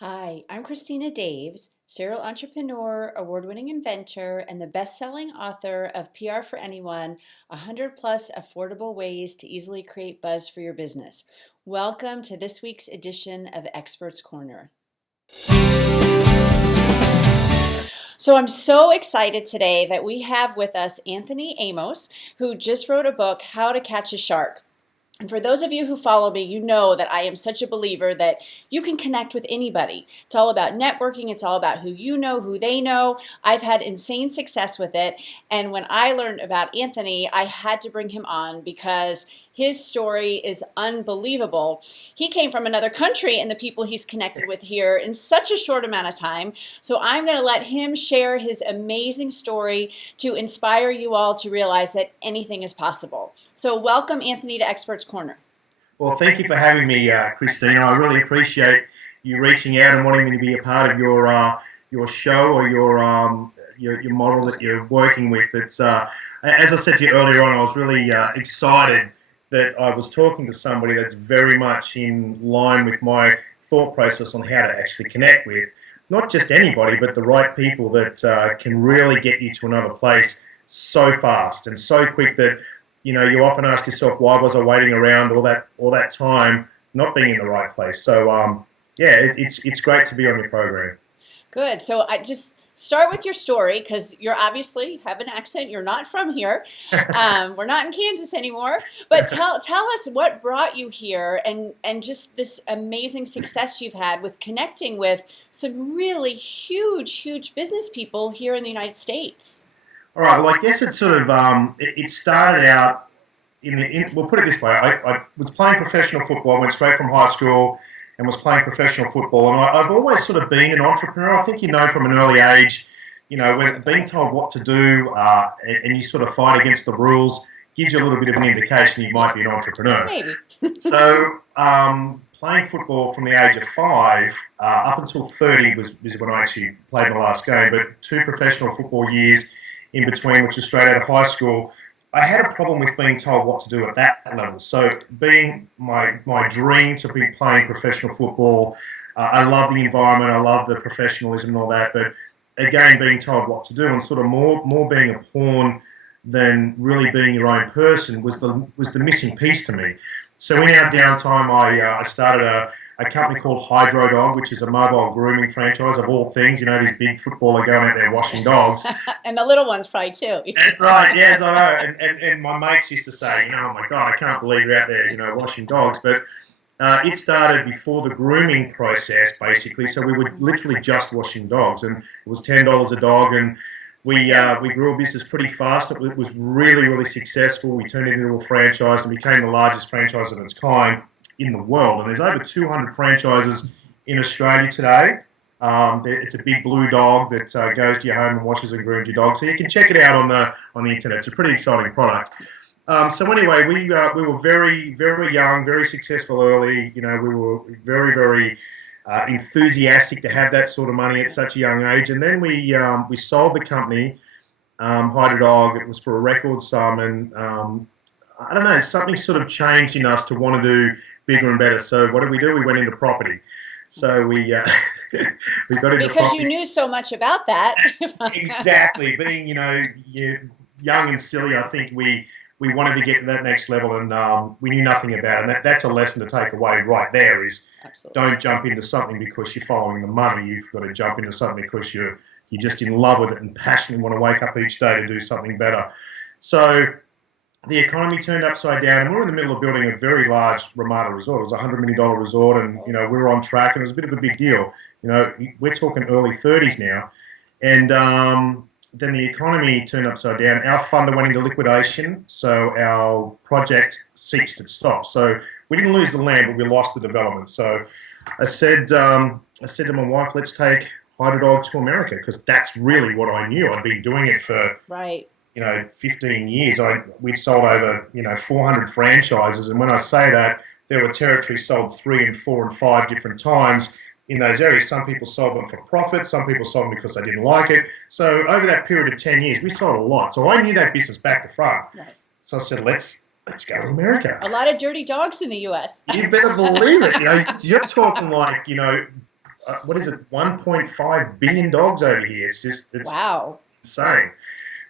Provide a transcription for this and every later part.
Hi, I'm Christina Daves, serial entrepreneur, award-winning inventor, and the best-selling author of PR for Anyone, 100 plus affordable ways to easily create buzz for your business. Welcome to this week's edition of Experts Corner. So I'm so excited today that we have with us Anthony Amos, who just wrote a book, How to Catch a Shark. And for those of you who follow me, you know that I am such a believer that you can connect with anybody. It's all about networking. It's all about who you know, who they know. I've had insane success with it. And when I learned about Anthony, I had to bring him on because his story is unbelievable. He came from another country and the people he's connected with here in such a short amount of time. So I'm going to let him share his amazing story to inspire you all to realize that anything is possible. So welcome, Anthony, to Experts Corner. Well, thank you for having me, Christina. I really appreciate you reaching out and wanting me to be a part of your show or your model that you're working with. It's as I said to you earlier on, I was really excited that I was talking to somebody that's very much in line with my thought process on how to actually connect with not just anybody, but the right people that can really get you to another place so fast and so quick that you often ask yourself, why was I waiting around all that time not being in the right place? So it's great to be on your program. Good. So I just start with your story because you're obviously have an accent. You're not from here. We're not in Kansas anymore. But tell us what brought you here and just this amazing success you've had with connecting with some really huge business people here in the United States. All right. Well, I guess it sort of it started out we'll put it this way. I was playing professional football. I went straight from high school and was playing professional football. And I've always sort of been an entrepreneur. I think you know from an early age, when being told what to do and you sort of fight against the rules gives you a little bit of an indication you might be an entrepreneur. Maybe. So playing football from the age of 5 up until 30 was when I actually played my last game. But 2 professional football years in between, which was straight out of high school, I had a problem with being told what to do at that level. So being my dream to be playing professional football, I love the environment, I love the professionalism and all that, but again, being told what to do and sort of more being a pawn than really being your own person was the missing piece to me. So in our downtime, I started a company called Hydro Dog, which is a mobile grooming franchise of all things. These big footballers going out there washing dogs. And the little ones probably too. That's right, yes, I know. And my mates used to say, oh my God, I can't believe you're out there, washing dogs. But it started before the grooming process, basically. So we were literally just washing dogs, and it was $10 a dog, and we grew a business pretty fast. It was really successful. We turned it into a franchise and became the largest franchise of its kind in the world. And there's over 200 franchises in Australia today. It's a big blue dog that goes to your home and washes and grooms your dog. So you can check it out on the internet. It's a pretty exciting product. So anyway, we were very young, very successful early. We were very enthusiastic to have that sort of money at such a young age. And then we sold the company, Hydro Dog. It was for a record sum, and I don't know, something sort of changed in us to want to do bigger and better. So what did we do? We went into property. So we got into because property. You knew so much about that. Exactly. Being young and silly, I think we wanted to get to that next level, and we knew nothing about it. And that's a lesson to take away right there is Absolutely. Don't jump into something because you're following the money. You've got to jump into something because you're just in love with it and passionately want to wake up each day to do something better. So the economy turned upside down, and we were in the middle of building a very large Ramada resort. It was a $100 million resort, and we were on track, and it was a bit of a big deal. We're talking early 30s now, and then the economy turned upside down. Our funder went into liquidation, so our project ceased and stopped. So we didn't lose the land, but we lost the development. So I said to my wife, let's take Hydro Dog to America, because that's really what I knew. I'd been doing it for right. 15 years. We'd sold over 400 franchises, and when I say that, there were territories sold 3 and 4 and 5 different times in those areas. Some people sold them for profit, some people sold them because they didn't like it. So over that period of 10 years, we sold a lot. So I knew that business back to front. Right. So I said, let's go to America. A lot of dirty dogs in the U.S. You better believe it. You're talking like what is it, 1.5 billion dogs over here. It's just, it's Wow. insane.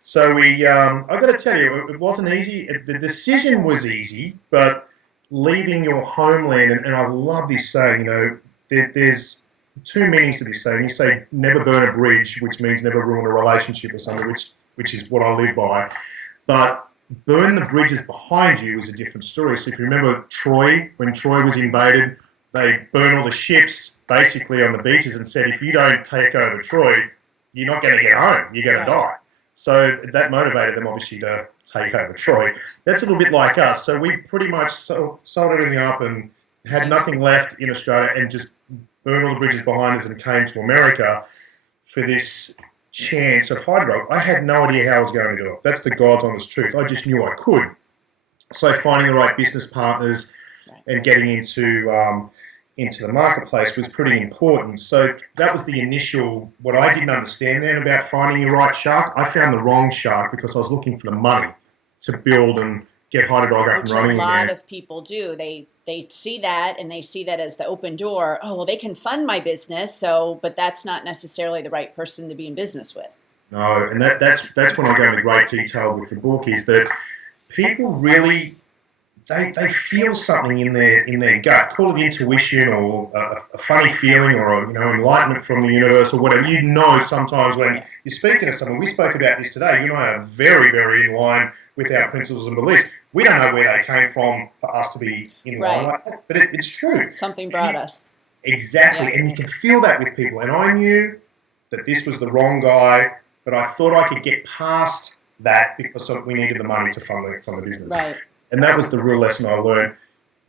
So I got to tell you, it wasn't easy. The decision was easy, but leaving your homeland, and I love this saying, there's two meanings to this saying. You say never burn a bridge, which means never ruin a relationship or something, which is what I live by. But burn the bridges behind you is a different story. So if you remember Troy, when Troy was invaded, they burned all the ships basically on the beaches and said, if you don't take over Troy, you're not going to get home. You're going to die. So that motivated them, obviously, to take over Troy. That's a little bit like us. So we pretty much sold everything up and had nothing left in Australia and just burned all the bridges behind us and came to America for this chance of hydro. I had no idea how I was going to do it. That's the God's honest truth. I just knew I could. So finding the right business partners and getting into the marketplace was pretty important. So that was the initial, what I didn't understand then about finding your right shark. I found the wrong shark because I was looking for the money to build and get Hydrodog up and running. Which a lot of people do. They see that, and they see that as the open door. Oh, well, they can fund my business, but that's not necessarily the right person to be in business with. No, and that's when I go into great detail with the book, is that people really, they feel something in their gut. Call it intuition or a funny feeling or enlightenment from the universe or whatever. Sometimes when you're speaking to someone, we spoke about this today, you and I are very, very in line with our principles and beliefs. We don't know where they came from for us to be in line like that, but it's true. Something brought us. Exactly, and you can feel that with people. And I knew that this was the wrong guy, but I thought I could get past that because we needed the money to fund the business. Right. And that was the real lesson I learned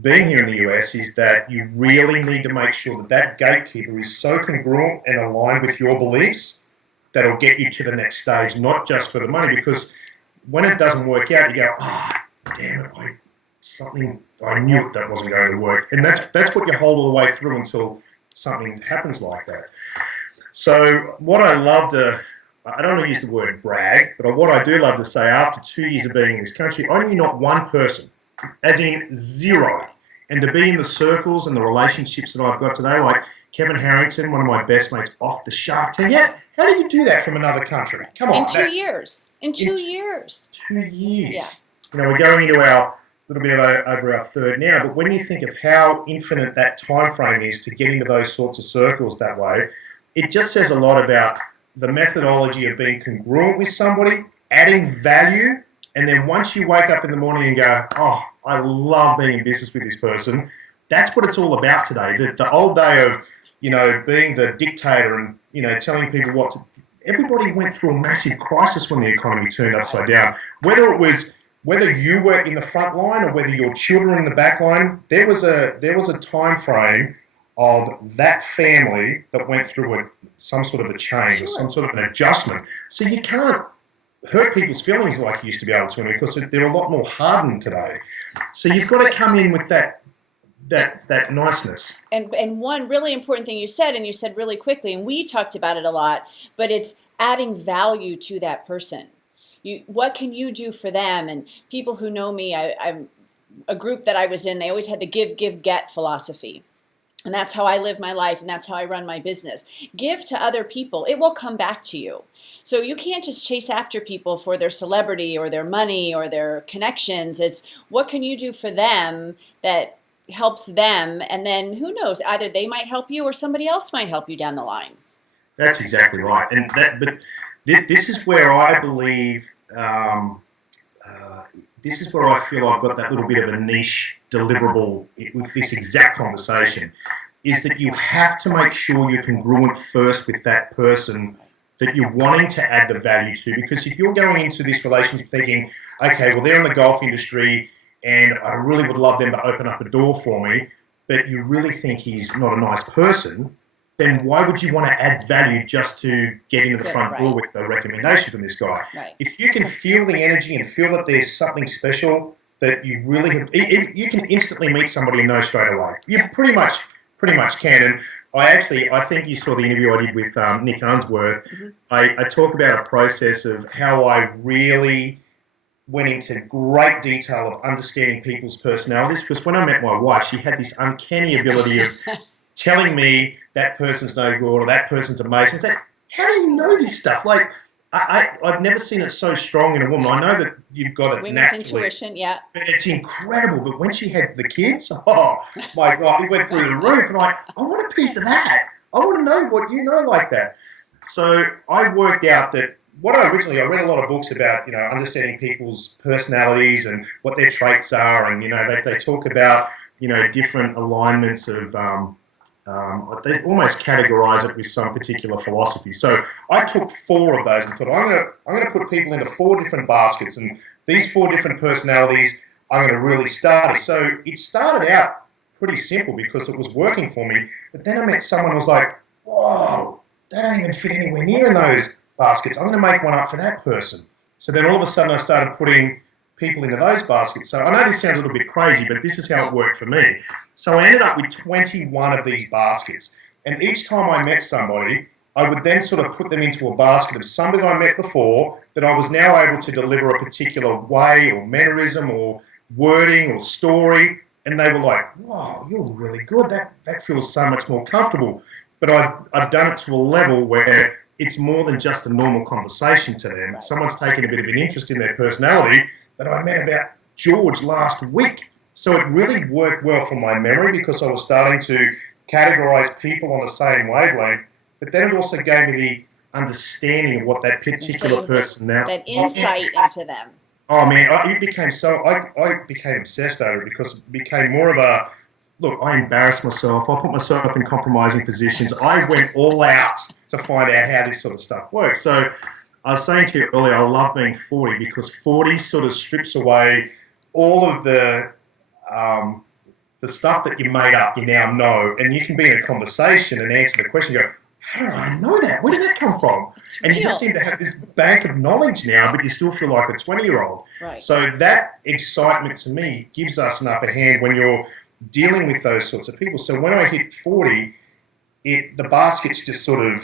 being here in the US, is that you really need to make sure that gatekeeper is so congruent and aligned with your beliefs that it'll get you to the next stage, not just for the money. Because when it doesn't work out, you go, damn it, I knew that wasn't going to work. And that's what you hold all the way through until something happens like that. So what I love to, I don't want to use the word brag, but what I do love to say, after 2 years of being in this country, I knew not one person, as in zero. And to be in the circles and the relationships that I've got today, like Kevin Harrington, one of my best mates, off the Shark Tank. Yeah, how do you do that from another country? Come on. In 2 years. In 2 years. 2 years. Yeah. We're going into our little bit over our third now, but when you think of how infinite that time frame is to get into those sorts of circles that way, it just says a lot about the methodology of being congruent with somebody, adding value, and then once you wake up in the morning and go, oh, I love being in business with this person, that's what it's all about today. The old day of, being the dictator and, telling people what to... Everybody went through a massive crisis when the economy turned upside down. Whether you were in the front line or whether your children in the back line, there was a time frame of that family that went through some sort of a change or some sort of an adjustment. So you can't hurt people's feelings like you used to be able to, because they're a lot more hardened today. So you've got to come in with that niceness. And one really important thing you said, and you said really quickly, and we talked about it a lot, but it's adding value to that person. What can you do for them? And people who know me, I'm a group that I was in, they always had the give, give, get philosophy. And that's how I live my life, and that's how I run my business. Give to other people. It will come back to you. So you can't just chase after people for their celebrity or their money or their connections. It's what can you do for them that helps them, and then who knows, either they might help you or somebody else might help you down the line. That's exactly right. But this is where I believe, this is where I feel I've got that little bit of a niche deliverable with this exact conversation, is that you have to make sure you're congruent first with that person that you're wanting to add the value to. Because if you're going into this relationship thinking, okay, well, they're in the golf industry and I really would love them to open up a door for me, but you really think he's not a nice person, then why would you want to add value just to get into the front door with a recommendation from this guy? Right. If you can feel the energy and feel that there's something special that you really have, you can instantly meet somebody and know straight away. You pretty much can. And I think you saw the interview I did with Nick Unsworth. Mm-hmm. I talk about a process of how I really went into great detail of understanding people's personalities, because when I met my wife, she had this uncanny ability of telling me that person's no good or that person's amazing. It's like, how do you know this stuff? Like, I've never seen it so strong in a woman. I know that you've got it Women's naturally. intuition, yeah. It's incredible. But when she had the kids, oh my God, it went through the roof. And I want a piece of that. I want to know what you know like that. So I worked out that I read a lot of books about, understanding people's personalities and what their traits are. And, they talk about, different alignments of, they almost categorize it with some particular philosophy. So I took 4 of those and thought, I'm going to put people into 4 different baskets, and these 4 different personalities I'm going to really start it. So it started out pretty simple because it was working for me, but then I met someone who was like, whoa, they don't even fit anywhere near in those baskets. I'm going to make one up for that person. So then all of a sudden I started putting people into those baskets. So I know this sounds a little bit crazy, but this is how it worked for me. So I ended up with 21 of these baskets. And each time I met somebody, I would then sort of put them into a basket of somebody I met before that I was now able to deliver a particular way or mannerism or wording or story. And they were like, wow, you're really good. That feels so much more comfortable. But I've done it to a level where it's more than just a normal conversation to them. Someone's taken a bit of an interest in their personality that I met about George last week. So it really worked well for my memory because I was starting to categorize people on the same wavelength, but then it also gave me the understanding of what that particular personality, that insight into them. Oh man, I became obsessed over it because it became more of a, look, I embarrassed myself. I put myself in compromising positions. I went all out to find out how this sort of stuff works. So I was saying to you earlier, I love being 40 because 40 sort of strips away all of the stuff that you made up, you now know, and you can be in a conversation and answer the question, you go, how do I know that? Where did that come from? And you just seem to have this bank of knowledge now, but you still feel like a 20-year-old. Right. So that excitement to me gives us an upper hand when you're dealing with those sorts of people. So when I hit 40, the baskets just sort of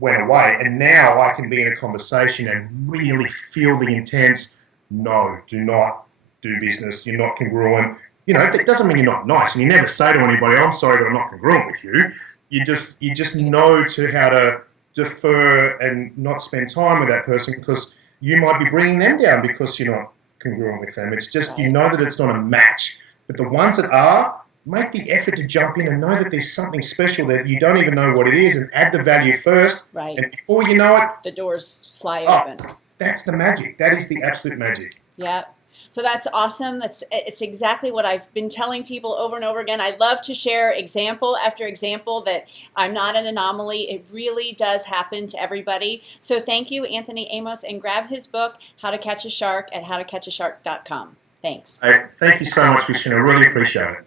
went away, and now I can be in a conversation and really feel the intense, no, do not do business, you're not congruent. That doesn't mean you're not nice, and you never say to anybody, I'm sorry, but I'm not congruent with you. You just know how to defer and not spend time with that person because you might be bringing them down because you're not congruent with them. It's just, you know that it's not a match. But the ones that are, make the effort to jump in and know that there's something special that you don't even know what it is, and add the value first. Right. And before you know it, the doors fly open. That's the magic. That is the absolute magic. Yeah. So that's awesome. It's exactly what I've been telling people over and over again. I love to share example after example that I'm not an anomaly. It really does happen to everybody. So thank you, Anthony Amos, and grab his book, How to Catch a Shark, at howtocatchashark.com. Thanks. Thank you so much, Christian. I really appreciate it.